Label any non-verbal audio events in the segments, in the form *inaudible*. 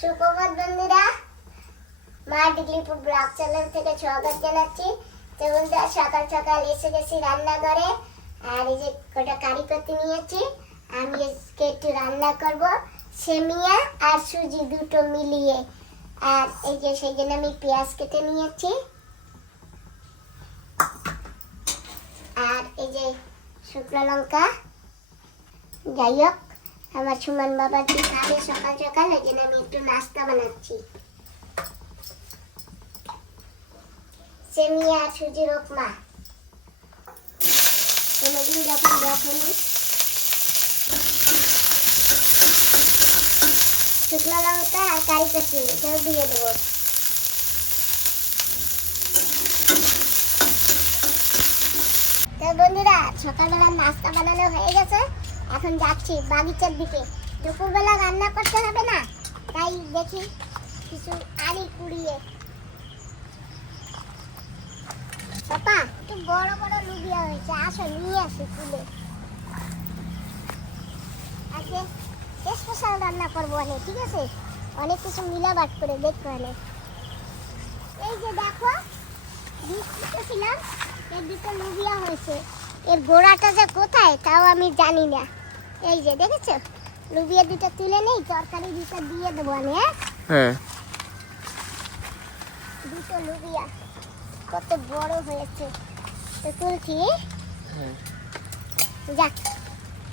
সুপ্রভাত বন্ধুরা মা ডিগ্লিপুর ব্লগ চ্যানেল থেকে স্বাগত জানাচ্ছি। তো সকাল সকাল এসে গেছি রান্নাঘরে, আর এই যে কটা কারি করতে নিয়েছি, আমি আজকে একটু রান্না করব, সেমিয়া আর সুজি দুটো মিলিয়ে। আর এই যে সেই জন্য আমি পেঁয়াজ কেটে নিয়েছি। আর এই যে শুকনো লঙ্কা, যাই হোক। আমার সুমন বাবা কি খাবে সকাল সকাল ওই আমি একটু নাস্তা বানাচ্ছি। সেমিয়া আর সুজির উপমা। কোনোদিন যখন শুকনো লঙ্কা আর কারি এটাও দিয়ে দেবো। তো বন্ধুরা, সকালবেলা নাস্তা বানানো হয়ে গেছে। এখন যাচ্ছি বাগিচার দিকে। দুপুরবেলা রান্না করতে হবে না? তাই দেখি কিছু আড়ি কুড়িয়ে পাপা একটু বড় বড় লুবিয়া হয়েছে। আসো, নিয়ে আসি তুলে। আজকে স্পেশাল রান্না করব অনেক, ঠিক আছে? অনেক কিছু মিলাবাট করে দেখব অনেক। এই যে দেখো, বীজ ছিলাম এর দুটো লুবিয়া হয়েছে। এর গোড়াটা যে কোথায়, তাও আমি জানি না। এই যে দেখেছ? লুবিয়া দুটো তুলে নেই তরকারি দুটো দিয়ে দেবো আমি হ্যাঁ? হ্যাঁ। দুটো লুবিয়া কত বড় হয়েছে। তো তুলছি। হ্যাঁ। যাক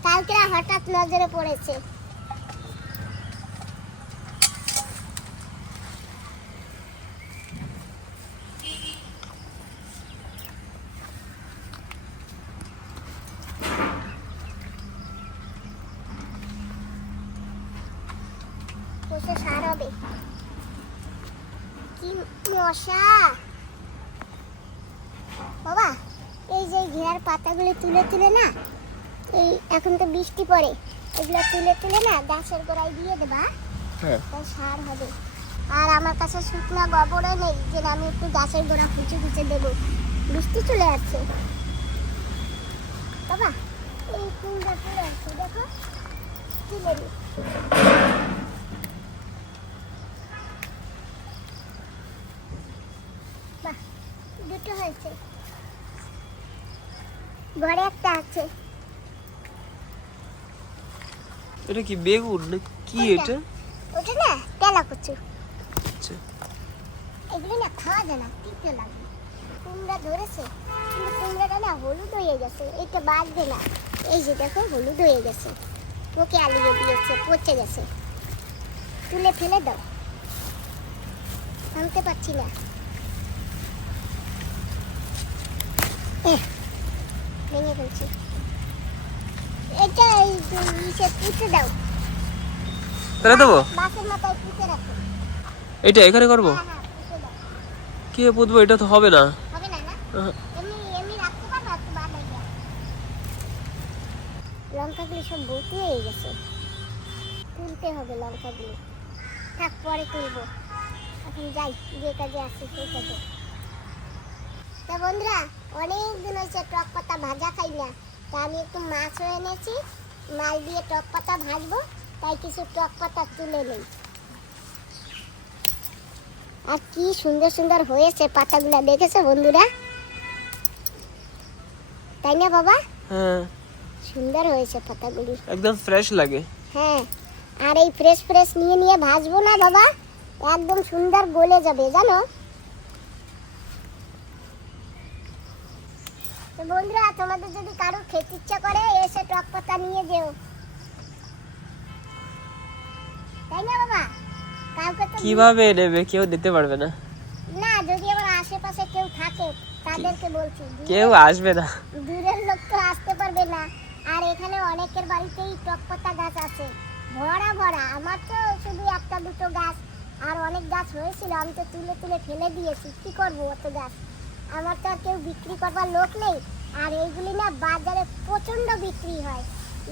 কালকে হঠাৎ নজরে পড়েছে কষে সার হবে কি মশা বাবা এই যে ঘেরার পাতাগুলো তুলে তুলে না এই এখন তো বৃষ্টি পড়ে এগুলো তুলে তুলে না গাছের গোড়ায় দিয়ে দেবা হ্যাঁ। সার হবে। আর আমার কাছে শুকনো গোবরও নেই যে আমি একটু গাছের গোড়া খুঁচে খুঁচে দেবো। বৃষ্টি চলে যাচ্ছে। বাবা এই ফুলটা তুলে আসছে দেখো তুলে দুটো হয়েছে। ঘরে একটা আছে। এটা কি বেগুন? না কি? এটা? ওটা না তেলা কচু। আচ্ছা। এগুলো না খাওয়া যায় না তিতে লাগে। কুমড়া ধরেছে কিন্তু কুমড়াটা না হলুদ হয়ে গেছে। এটা বাঁধবে না। এই যে দেখো হলুদ হয়ে গেছে। ওকে আলিয়ে দিয়েছে পচে গেছে। তুলে ফেলে দাও। ভাঙতে পারছি না। ভেঙে ফেলছি। এটা এই যে পুঁতে দাও। তাহলে দেবো? বাসের মাথায় পুঁতে রাখো। এটা এখানে করব? হ্যাঁ হ্যাঁ কে পুঁতবো এটা তো হবে না। হবে হয়ে যায় লঙ্কাগুলো সব ভর্তি হয়ে গেছে। তুলতে হবে লঙ্কাগুলো। থাক পরে তুলবো। এখন যাই যে কাজে আসি সেই কাজে। তা বন্ধুরা অনেক দিন হয়েছে টক পাতা ভাজা খাই না। তা আমি একটু মাছও এনেছি মাছ দিয়ে টক পাতা ভাজবো তাই কিছু টক পাতা তুলে নেই। আর কি সুন্দর সুন্দর হয়েছে পাতাগুলা দেখেছ বন্ধুরা? তাই না বাবা? হ্যাঁ। সুন্দর হয়েছে পাতাগুলি। একদম ফ্রেশ লাগে। হ্যাঁ আর এই ফ্রেশ ফ্রেশ নিয়ে নিয়ে ভাজবো না বাবা একদম সুন্দর গলে যাবে জানো? বন্ধুরা তোমাদের যদি কারও খেতে ইচ্ছা করে এসে টক পাতা নিয়ে যেও। তাই না বাবা? কাউকে তো কীভাবে নেবে কেউ দিতে পারবে না। না যদি আমার আশেপাশে কেউ থাকে তাদেরকে বলছি কেউ আসবে না। দূরের লোক তো আসতে পারবে না। আর এখানে অনেকের বাড়িতেই টক পাতা গাছ আছে। ভরা ভরা। আমার তো শুধু একটা দুটো গাছ। আর অনেক গাছ হয়েছিল আমি তো তুলে তুলে ফেলে দিয়েছি। কি করব অত গাছ? আমার তো আর কেউ বিক্রি করবার লোক নেই। আর এইগুলি না বাজারে প্রচণ্ড বিক্রি হয়।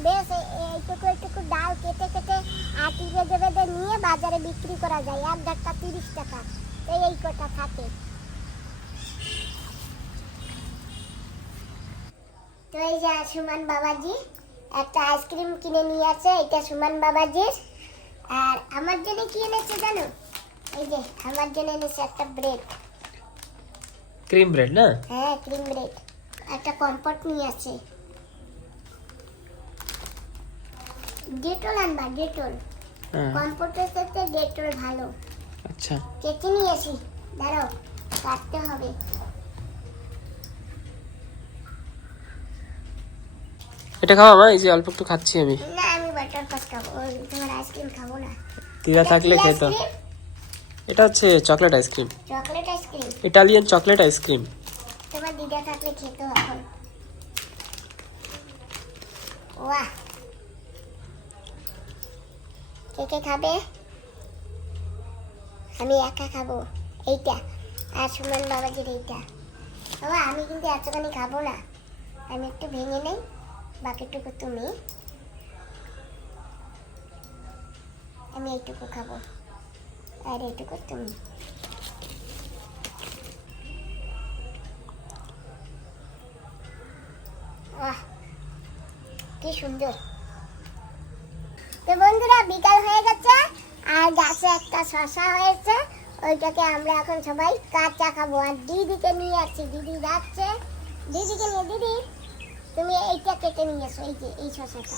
বেশ এইটুকু এইটুকু ডাল কেটে কেটে আটি বেঁধে বেঁধে নিয়ে বাজারে বিক্রি করা যায়। এক ডাক্তার তিরিশ টাকা। তো এই কটা থাকে। তো এই যে সুমান বাবাজি একটা আইসক্রিম কিনে নিয়ে আছে এটা সুমান বাবাজির। আর আমার জন্য কি এনেছে জানো? এই যে আমার জন্য এনেছে একটা ব্রেড। ক্রিম ব্রেড না? হ্যাঁ ক্রিম ব্রেড। একটা কম্পট নিয়ে আছে। ডেটল আনবা ডেটল কম্পটের সাথে ডেটল ভালো। আচ্ছা। কেটে নিয়েছি। দাঁড়াও কাটতে হবে। এটা খাওয়া মা এই যে অল্প একটু খাচ্ছি আমি। না আমি বাটার পাস খাব। তোমার আইসক্রিম খাব না। দিদা থাকলে খেত এটা হচ্ছে chocolate ice cream chocolate ice cream Italian chocolate ice cream দিদা থাকলে খেতো এখন কে কে খাবে? আমি একা খাব। এইটা। আর সুমন বাবাজির এইটা। বাবা, আমি কিন্তু এতখানি খাব না। আমি একটু ভেঙে নেই, বাকিটুকু তুমি। আমি এইটুকু খাব। আর এইটুকু তুমি। কি সুন্দর। তো বন্ধুরা, বিকাল হয়ে গেছে, আর গাছে একটা শশা হয়েছে, ওইটাকে আমরা এখন সবাই কাঁচা খাব। আর দিদিকে নিয়ে আসছি, দিদি যাচ্ছে। দিদিকে নিয়ে, দিদি, তুমি এইটা কেটে নিয়ে এসো, এই যে, এই শশাটা।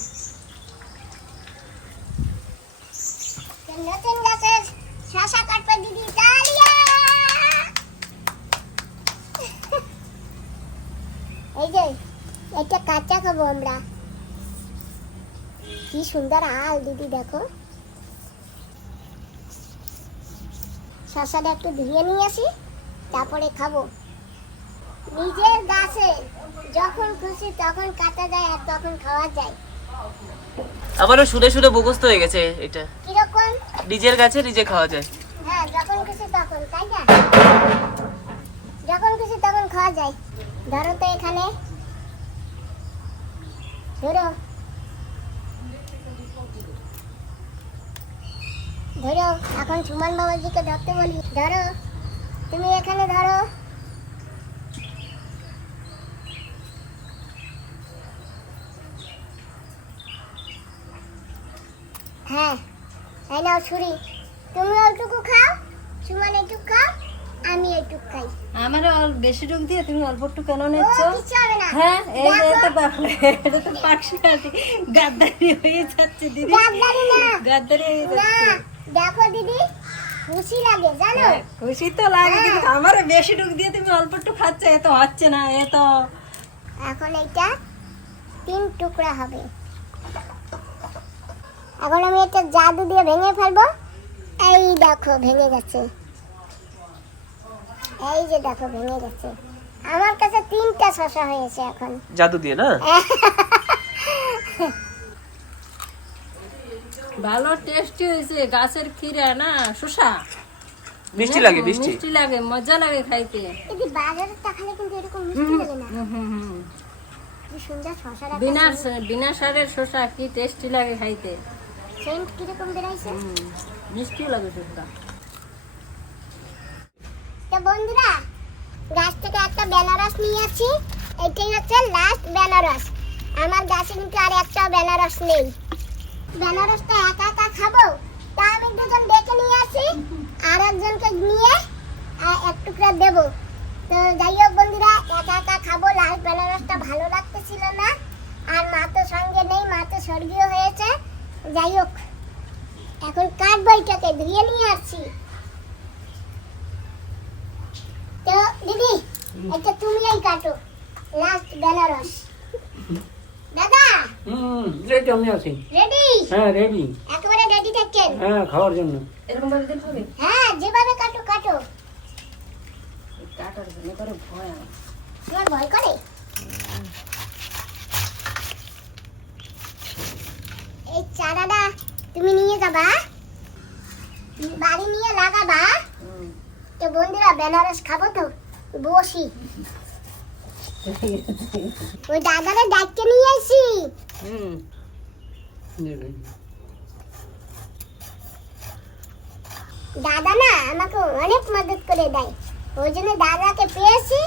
শশা কাটবে দিদি চালিয়ে এই যে খাব আমরা। কি সুন্দর আল দিদি দেখো। শসাটা একটু ধুয়ে নিয়ে আসি তারপরে খাব। নিজের গাছে যখন খুশি তখন কাটা যায় আর তখন খাওয়া যায়। আমারও শুনে শুনে মুখস্থ হয়ে গেছে এটা। কীরকম? নিজের গাছে নিজে খাওয়া যায়। হ্যাঁ যখন খুশি তখন তাই না? যখন খুশি তখন খাওয়া যায়। ধরো তো এখানে ধরো। ধরো, এখন সুমন বাবাজিকে ধরতে বলি। ধরো, তুমি এখানে ধরো। হ্যাঁ এই নাও ছুরি। তুমি ওইটুকু খাও, সুমন এইটুকু খাও। আমি এইটুকু খাই। আমারও অল- বেশি টুক দিয়ে তুমি অল্প একটু কেন নিচ্ছ? হ্যাঁ এই তো বাপরে এটা তো গাদ্দারি হয়ে যাচ্ছে দিদি। গাদ্দারি না। গাদ্দারি হয়ে যাচ্ছে। দেখো দিদি খুশি লাগে জানো? হ্যাঁ, খুশি তো লাগে কিন্তু আমারও বেশি টুক দিয়ে তুমি অল্প একটু খাচ্ছ এ তো হচ্ছে না এ তো। এখন এইটা তিন টুকরা হবে। এখন আমি এটা জাদু দিয়ে ভেঙে ফেলব। এই দেখো ভেঙে গেছে। এই যে দেখো ভেঙে গেছে। আমার কাছে তিনটা শশা হয়েছে এখন। জাদু দিয়ে না? *laughs* ভালো টেস্টি হয়েছে গাছের খিরা না শসা মিষ্টি লাগে মিষ্টি। মিষ্টি লাগে মজা লাগে খাইতে। যদি বাজারে টাকালে কিন্তু এরকম মিষ্টি লাগে না। হুম, হুম, হুম। কি সুন্দর শশা বিনা বিনা সারের শসা কি টেস্টি লাগে খাইতে। সেন্ট কীরকম বেরাইছে মিষ্টি লাগে শসা তো বন্ধুরা, গাছ থেকে একটা বেনারস নিয়ে আসি। এটাই হচ্ছে লাস্ট বেনারস। আমার গাছে কিন্তু আর একটা বেনারস নেই। বেনারসটা একা একা খাব? তা আমি দুজন ডেকে নিয়ে আসি, আর একজনকে নিয়ে এক টুকরা দেবো। তো যাই হোক বন্ধুরা, একা একা খাব। লাস্ট বেনারসটা ভালো লাগতেছিল না। আর মা তো সঙ্গে নেই, মা তো স্বর্গীয় হয়েছে। যাই হোক, এখন কাটবো এটাকে ধুয়ে নিয়ে আসছি তো দিদি এটা তুমি কাটো। লাস্ট বেনারস দাদা হুম রেডি আমি আছি। রেডি হ্যাঁ রেডি একেবারে রেডি থাকেন? হ্যাঁ খাওয়ার জন্য। এরকম ভাবে দিতে হবে? হ্যাঁ যেভাবে কাটো কাটো। কাটার জন্য করে ভয় আমার। তোমার ভয় করে? এই চারাটা তুমি নিয়ে যাবা বাড়ি নিয়ে লাগাবা। হুম। তো বন্ধুরা বেনারস খাব তো? বসি। ওই দাদারে ডাকতে নিয়ে আসি। হুম। দাদা না আমাকে অনেক মদত করে দেয়। ওই জন্য দাদাকে পেয়েছি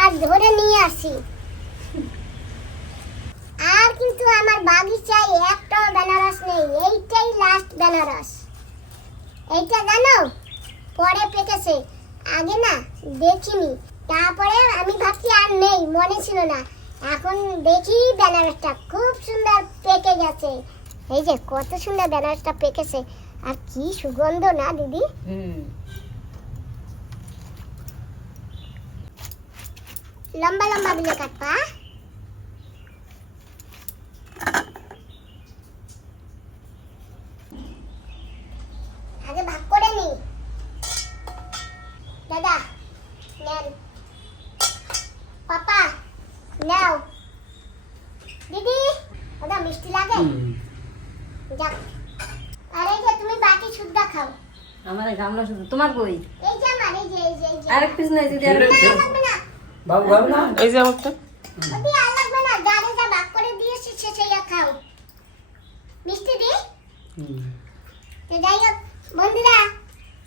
আর ধরে নিয়ে আসি। আর কিন্তু আমার বাগিচায় একটাও বেনারস নেই এইটাই লাস্ট বেনারস। এইটা জানো? পরে পেকেছে। আগে না দেখিনি। তারপরে আমি ভাবছি আর নেই মনে ছিল না। এখন দেখি বেনারসটা খুব সুন্দর পেকে গেছে। এই যে কত সুন্দর বেনারসটা পেকেছে। আর কি সুগন্ধ না দিদি? হুম। লম্বা লম্বা বিলে কাটবা আগে ভাগ করে নি দাদা নেন পাপা নাও দিদি দাদা মিষ্টি লাগে হুম। যাক আরে যে তুমি বাকি সুদ্ধা খাও আমার এই গামলা শুধু। আরেক পিস নাই যদি আরেক বাবু বাবু না? এই যে আমারটা। বন্ধুরা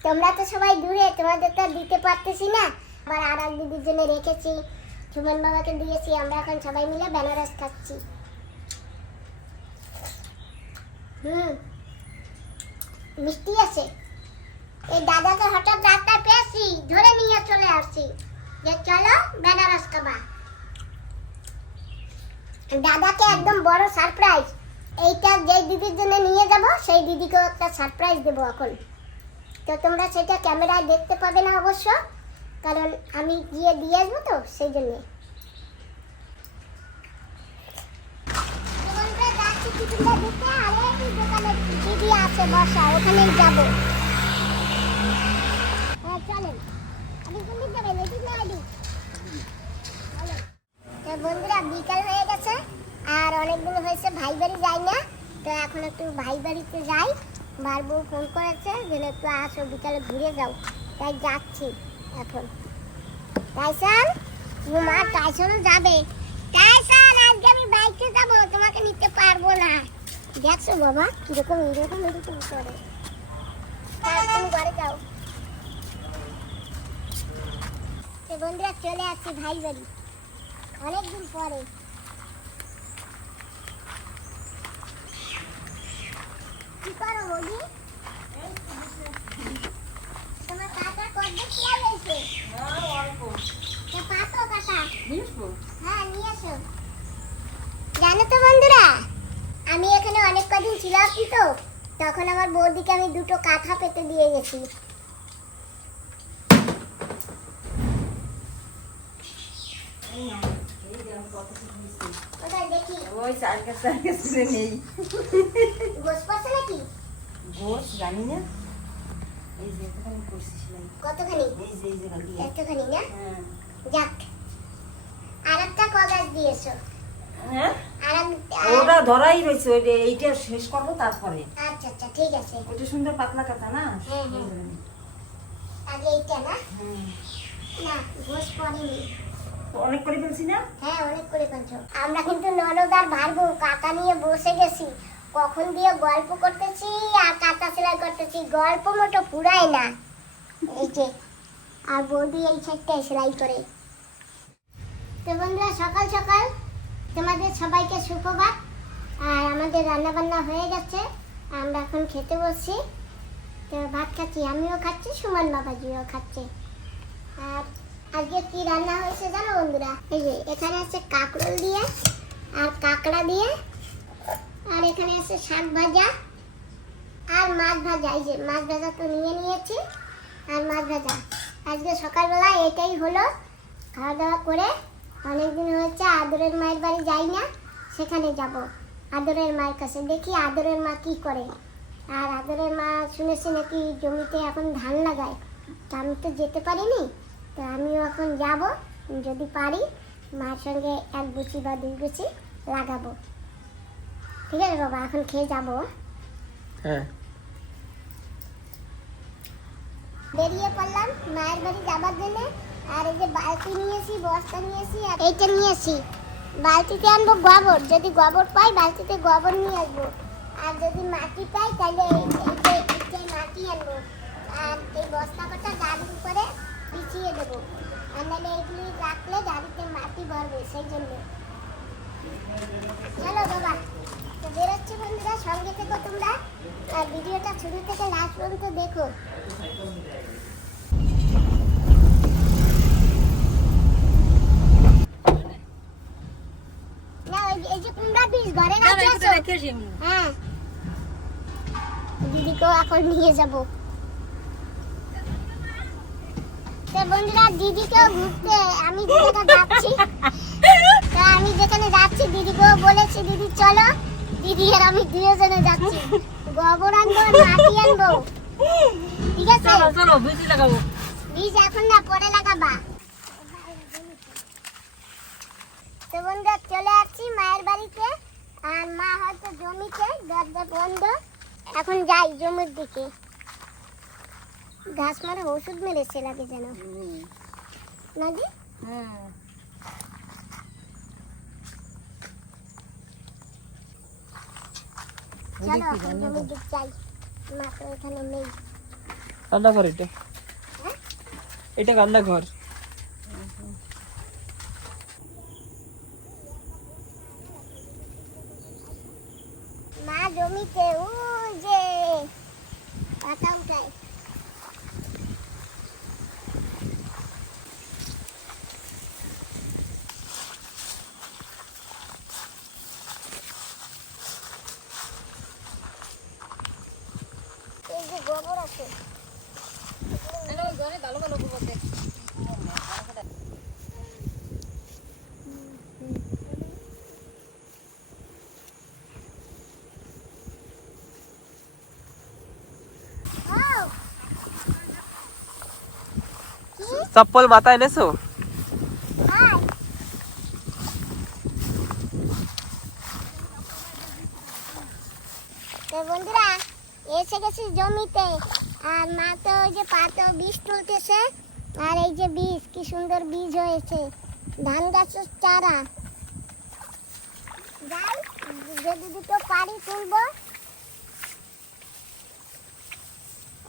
তোমরা তো সবাই দূরে তোমাদের তো দিতে পারতেছি না। আবার আর এক দিদির জন্য রেখেছি সুমন বাবাকে দিয়েছি আমরা এখন সবাই মিলে বেনারস খাচ্ছি। হুম। মিষ্টি আছে? এই দাদাকে হঠাৎ রাস্তায় পেয়েছি, ধরে নিয়ে চলে আসছি। যে চলো বেনারস খাবা। দাদাকে একদম বড় সারপ্রাইজ এইটা যে দিদির জন্য নিয়ে যাব, সেই দিদিকেও একটা সারপ্রাইজ দেবো এখন। তো তোমরা সেটা ক্যামেরায় দেখতে পাবে না অবশ্য, কারণ আমি গিয়ে দিয়ে আসব তো, সেই জন্যে। দিদি আছে, বসা, ওখানেই যাব হ্যাঁ চলেন আপনি কোন দিক যাবেন এদিক না ওদিক চলেন। তো বন্ধুরা বিকাল হয়ে গেছে আর অনেকদিন হয়েছে, ভাই বাড়ি যাই না। তো এখন একটু ভাই বাড়িতে যাই। বার বউ ফোন করেছে যে একটু আসো, বিকালে ঘুরে যাও। তাই যাচ্ছি এখন। টাইসন মা, টাইসনও যাবে। টাইসন, আজকে আমি বাইকে যাব, তোমাকে নিতে পারব না। দেখছ বাবা, কীরকম এরকম এরকম করে। তুমি ঘরে যাও। বন্ধুরা, চলে আসছি ভাই বাড়ি। অনেকদিন পরে কি করো বৌদি তোমার কাকা কদ্দুর খেয়াল হয়েছে তা পাতো কাকা হ্যাঁ নিয়ে এসো জানো তো বন্ধুরা আমি এখানে অনেক কদিন ছিলাম কি তো তখন আমার বৌদিকে আমি দুটো কাঁথা পেতে দিয়ে গেছি দেখি? ওই সার্কাস সার্কাস নেই। গোস পাচ্ছে নাকি? গোস জানি না। এই যে এতখানি করছি সেলাই কতখানি? এই যে এই যে একটুখানি না? হ্যাঁ। যাক। আর একটা কাগজ দিয়েছ। হ্যাঁ? ওটা ধরাই রয়েছে ওইটা এইটা শেষ করব তারপরে। আচ্ছা আচ্ছা ঠিক আছে। সুন্দর পাতলা কাটা না? হ্যাঁ, হ্যাঁ। আগে এইটা না। না পড়েনি অনেক করে ফেলছি না? হ্যাঁ অনেক করে কাঁদছো আমরা কিন্তু ননদ আর ভারবো কাকা নিয়ে বসে গেছি। কখন দিয়ে গল্প করতেছি আর কাঁথা সেলাই করতেছি, গল্প মতো ফুরায় না। এই যে, আর বৌদি এই সাইডটায় সেলাই করে। তো বন্ধুরা, সকাল সকাল তোমাদের সবাইকে সুপ্রভাত। আর আমাদের রান্না বান্না হয়ে গেছে, আমরা এখন খেতে বসছি। তো ভাত খাচ্ছি, আমিও খাচ্ছি, সুমন বাবাজিও খাচ্ছে। আর আজকে কি রান্না হয়েছে জানো বন্ধুরা? এই যে, এখানে আছে কাঁকরোল দিয়ে আর কাঁকড়া দিয়ে আর এখানে আছে শাক ভাজা আর মাছ ভাজা। এই যে মাছ ভাজা তো নিয়ে নিয়েছি আর মাছ ভাজা। আজকে সকালবেলা এটাই হলো। খাওয়া দাওয়া করে অনেকদিন হয়েছে, আদরের মায়ের বাড়ি যাই না, সেখানে যাব। আদরের মায়ের কাছে দেখি আদরের মা কি করে। আর আদরের মা শুনেছি নাকি জমিতে এখন ধান লাগায়। তা আমি তো যেতে পারিনি, তো আমিও এখন যাব। যদি পারি, মার সঙ্গে এক গুছি বা দুই গুছি লাগাবো। ঠিক আছে বাবা এখন খেয়ে যাব। হ্যাঁ। বেরিয়ে পড়লাম মায়ের বাড়ি যাবার জন্য। আর এই যে বালতি নিয়েছি বস্তা নিয়েছি আর এইটা নিয়েছি বালতিতে আনব গোবর যদি গোবর পাই বালতিতে গোবর নিয়ে আসব। আর যদি মাটি পাই তাহলে এই মাটি আনব। আর এই বস্তা কটা গাড়ির উপরে বিছিয়ে দেবো। আর নাহলে এইগুলি রাখলে গাড়িতে মাটি ভরবে সেই জন্য চলো বাবা তো বেরোচ্ছি বন্ধুরা সঙ্গে থেকো তোমরা। আর ভিডিওটা শুরু থেকে লাস্ট পর্যন্ত দেখো। হ্যাঁ। দিদিকেও এখন নিয়ে যাব। বন্ধুরা দিদিকেও ঘুরতে আমি যেখানে যাচ্ছি আমি যেখানে যাচ্ছি দিদিকেও বলেছি দিদি চলো। দিদি আর আমি দুজনে যাচ্ছি। গোবর আনব মাটি আনব। ঠিক আছে? চলো চলো বিচি লাগাবো। বীজ এখন না পরে লাগাবা। তো বন্ধুরা চলে আসছি মায়ের বাড়িতে। আর মা হয়তো জমিতে দরজা বন্ধ। এখন যাই জমির দিকে। ঘাস মারা ওষুধ মেরেছে লাগে যেন। নাকি? হ্যাঁ চলো এখন জমির দিক যাই মা তো এখানে নেই। ঘর এটা? হ্যাঁ? এটা কান্না ঘর মা জমিতে ওই যে পাতা উঠায় এই যে গোবর আছে ঘরে ভালো ভালো গোবর দেখ ও চপ্পল মাথায় এনেছো বন্ধুরা, এসে গেছি জমিতে। আর মা তো ওই যে পাতা বীজ তুলতেছে। আর এই যে বীজ, কি সুন্দর বীজ হয়েছে। ধান গাছের চারা। যাই, যদি দুটো পারি তুলবো।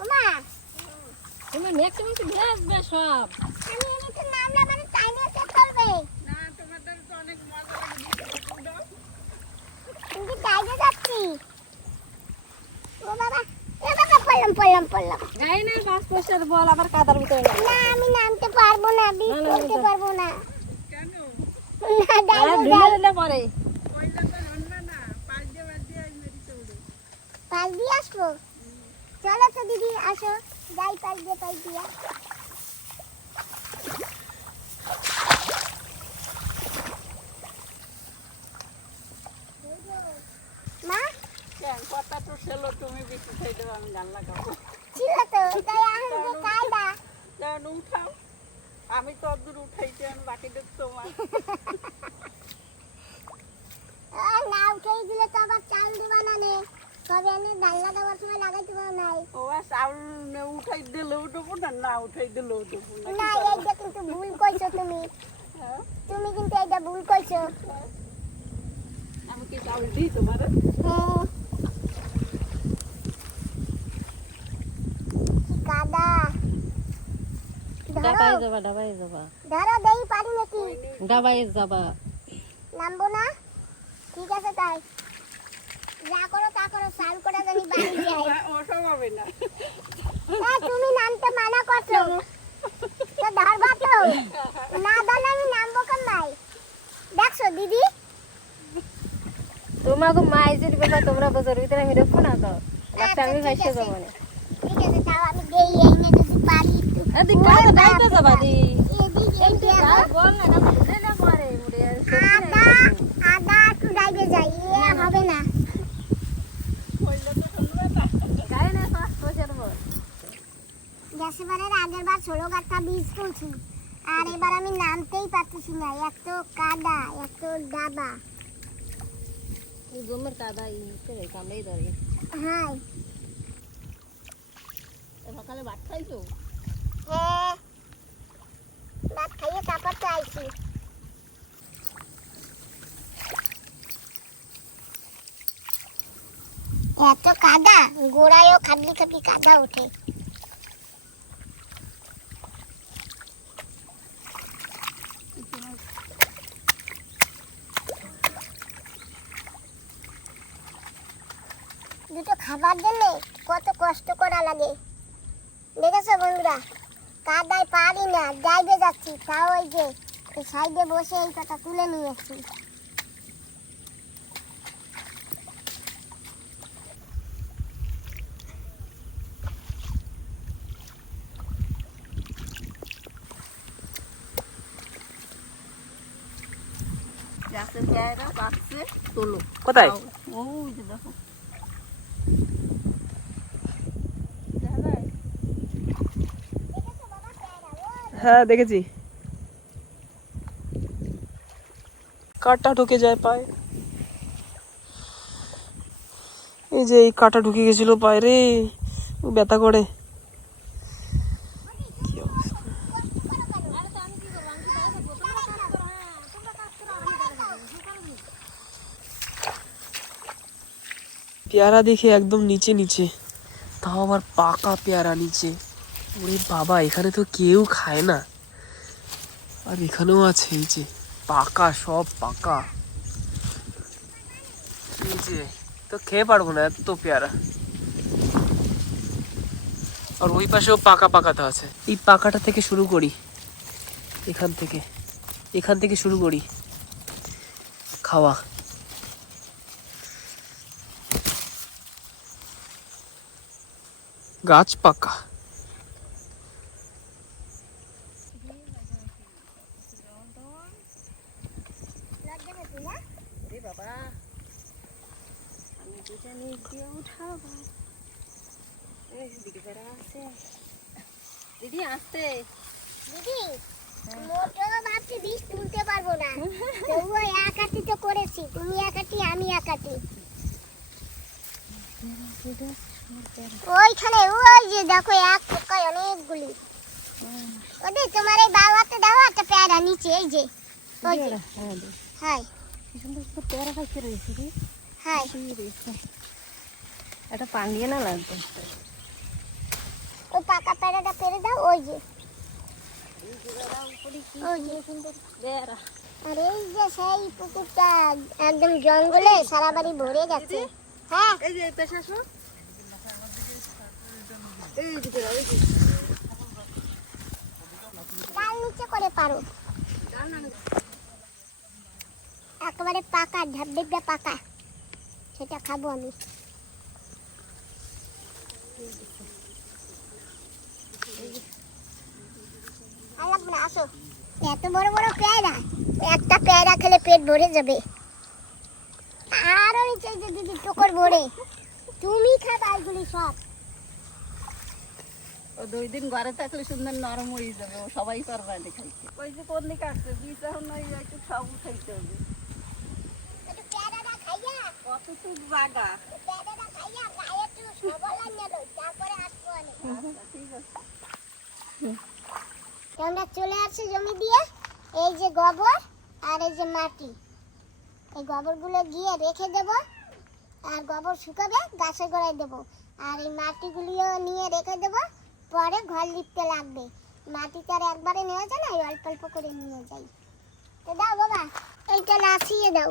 ওমা তুমি ম্যাক্সিমাম ঘুরে আসবে সব। আমি এমনিতে নামলে মানে টাইমে কে চলবে কিন্তু বাইরে যাচ্ছি? ও বাবা এ বাবা পড়লাম পড়লাম পড়লাম। গাই না পাঁচ পয়সার বল আবার কাদার ভিতরে না না আমি নামতে পারব না না, না, করতে না। পারব না। না দিলে পরে। পাল দিয়ে আসব? চলো তো দিদি আসো। যাই পাল দিয়ে পাল দিয়া। মা? কথা তো ছিল তুমি বেশি খাই দেবে আমি গান লাগাবো ছিল তো তাই এখন যে কায়দা যেন উঠাও। আমি তো দূর উঠাইছি আমি বাকিদের তোমার। আর না উঠেই দিলে তো আবার চাল দিবা না নে। তবে আমি ডাল্লা দেওয়ার সময় লাগাইতে পারো নাই ও চাউল উঠাই দিলেও দেবো না? না উঠাই দিলেও দেবো না। না এইটা কিন্তু ভুল করছ তুমি। হ্যাঁ? তুমি কিন্তু এইটা ভুল করছ আমি কি চাউল দিই তোমার? হ্যাঁ। কি কাদা ডাবাই ধরো যাবা ডাবাই যাবা। ধরো দেই পারি নাকি? ডাবাই যাবা। নামবো না? ঠিক আছে তাই। যা করো তা করো স্নান করে জানি বাড়ি যাই। *laughs* ওসব হবে না। তুমি নামতে মানা করছ। তো ধরবা তো। না ধরলে আমি নামবো কেমন দেখছ দিদি? তোমাকে মাইজের ব্যাপার তোমরা বোঝার ভিতরে আমি রেখো না তো। আচ্ছা, আমি ভাইসে যাব না। ঠিক আছে তাও আমি দেই এই নিয়ে যদি পারি একটু এদিক কাছে যাবা দি? এদিক। বল না না মুড়ে না পরে মুড়ে আদা আদা একটু ডাইবে যাই হবে না গায়ে না পাঁচ পয়সার বল গ্যাসেবারের আগের বার ষোলো গাছা বীজ তুলছি। আর এবার আমি নামতেই পারতেছি না এত কাদা এত ডাবা জমের কাদা করে কামড়েই ধরে। হ্যাঁ সকালে ভাত খাইছো? হ্যাঁ। ভাত খাইয়ে তারপর তো আইছি এত কাদা গোড়ায়ও খাবলি খাবলি কাদা ওঠে খাবার জন্য কত কষ্ট করা লাগে। দেখেছ বন্ধুরা? কাদায় পারি না যাইবে যাচ্ছি। তাও ওই যে সাইডে বসে এই কথা তুলে নিয়েছি। কোথায়? ওই যে দেখো। হ্যাঁ দেখেছি। কাটা ঢুকে যায় পায়ে। এই যে এই কাটা ঢুকে গেছিল পায়ে রে, ব্যথা করে। পেয়ারা দেখে একদম নিচে নিচে। তাও আবার পাকা পেয়ারা নিচে। ওরে বাবা, এখানে তো কেউ খায় না। আর এখানেও আছে, এই যে, পাকা, সব পাকা। এই যে, তো খেয়ে পারব না, এত পেয়ারা। আর ওই পাশেও পাকা পাকাতে আছে। এই পাকাটা থেকে শুরু করি। এখান থেকে এখান থেকে শুরু করি। খাওয়া। গাছ পাকা লজ্জা পেতি না এ বাবা। আমি দুটা নিচ দিয়ে উঠাবো। দিকে যারা আছে। দিদি আসতে দিদি মোটেও ভাবছি বিষ তুলতে পারব না। তবুও একাটি তো করেছি। তুমি একাটি আমি একাটি ওইখানে ওই যে দেখো এক পোকায় অনেকগুলি। ওদের তোমার এই বাবাতে দাও একটা পেয়ারা নিচে এই যে। ওই যে। হ্যাঁ হাই কি সুন্দর সুন্দর পেয়ারা রয়েছে রে। হাই। একটা পান দিয়ে না লাগবে? ওই পাকা পেয়ারাটা পেরে দাও ওই যে। আর এই যে সেই পুকুরটা একদম জঙ্গলে সারা বাড়ি ভরে যাচ্ছে হ্যাঁ। এই যে পেশা আসো। এই দিকে এই যে ডাল নিচে করে পারো। একেবারে পাকা ঢাবডিবটা পাকা। সেটা খাব আমি। আর না, আসো। এত বড় বড় পেয়ারা একটা পেয়ারা খেলে পেট ভরে যাবে। আরও নিচে দিদি টোকর ভরে। তুমি খাবা এগুলি সব। ও দুই দিন ঘরে থাকলে সুন্দর নরম হয়ে যাবে ও সবাই পারবে দেখাইতে ওই যে কোন দিকে আসছে? বীজ এখন ওই একটু সব উঠাইতে হবে। আমরা চলে আসছি জমি দিয়ে, এই যে গোবর আর এই যে মাটি। এই গোবরগুলো গিয়ে রেখে দেব, আর গোবর শুকাবে গাছে গোড়ায় দেব। আর এই মাটিগুলিও নিয়ে রেখে দেব, পরে ঘর লিপতে লাগবে। মাটি তো আর একবারে নেওয়া যায় না অল্প অল্প করে নিয়ে যাই। তো দাও বাবা, এইটা নাচিয়ে দাও।